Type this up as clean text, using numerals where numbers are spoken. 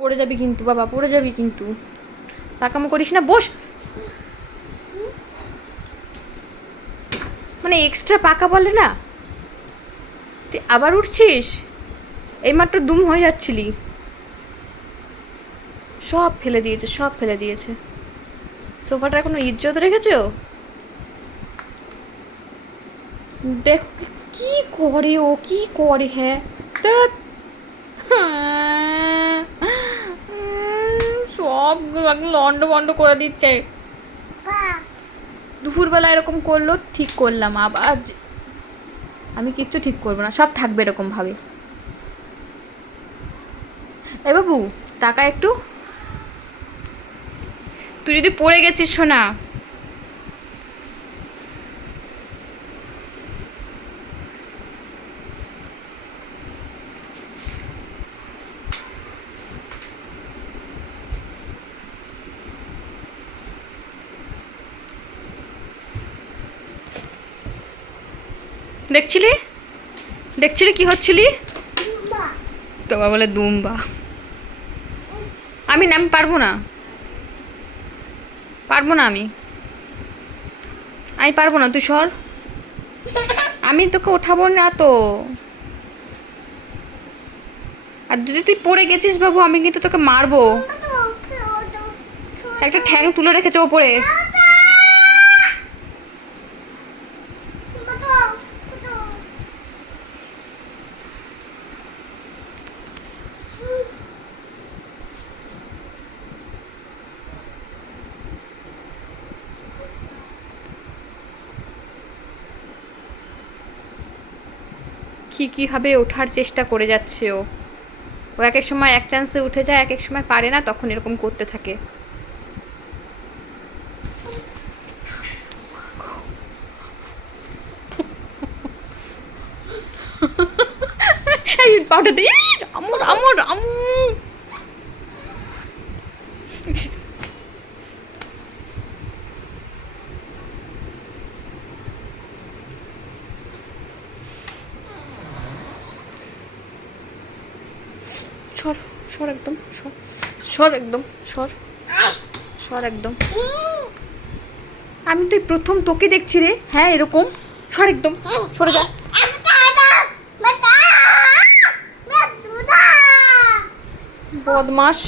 পড়ে যাবি কিন্তু বাবা, পড়ে যাবি কিন্তু, পাকামো করিস না, বস। মানে এক্সট্রা পাকা বলে না, তুই আবার উঠছিস, এইমাত্র দুম হয়ে যাচ্ছিলি। সব ফেলে দিয়েছে, সব ফেলে দিয়েছে। সোফাটার কোনো ইজ্জত রেখেছো? দেখ কি করে ও, কি করে। হ্যাঁ ধ্যাৎ। সব লন্ড বন্ড করে দিচ্ছে। দুপুরবেলা এরকম করলো, ঠিক করলাম, আবার আমি কিচ্ছু ঠিক করবো না, সব থাকবে এরকম ভাবে। এ বাবু টাকা একটু, তুই যদি পড়ে গেছিস শোনা। দেখছিলি, দেখছিলি কি হচ্ছিলি? তোমার বলে দুম্বা। আমি নাম পারবো না, পারবো না, আমি পারবো না, তুই সর। আমি তোকে ওঠাবো না তো। আর যদি তুই পড়ে গেছিস বাবু, আমি কিন্তু তোকে মারবো। একটা ঠ্যাং তুলে রেখেছে ওপরে। কীভাবে ওঠার চেষ্টা করে যাচ্ছে ও। ও এক এক সময় এক চান্সে উঠে যায়, এক এক সময় পারে না, তখন এরকম করতে থাকে। এই পাউডার দিই, আমর আমর আমর। সর, সর একদম, সর, সর একদম, সর, সর একদম। আমি তো এই প্রথম তোকে দেখছি রে। হ্যাঁ এরকম, সর একদম, সরে যা। বদমাস।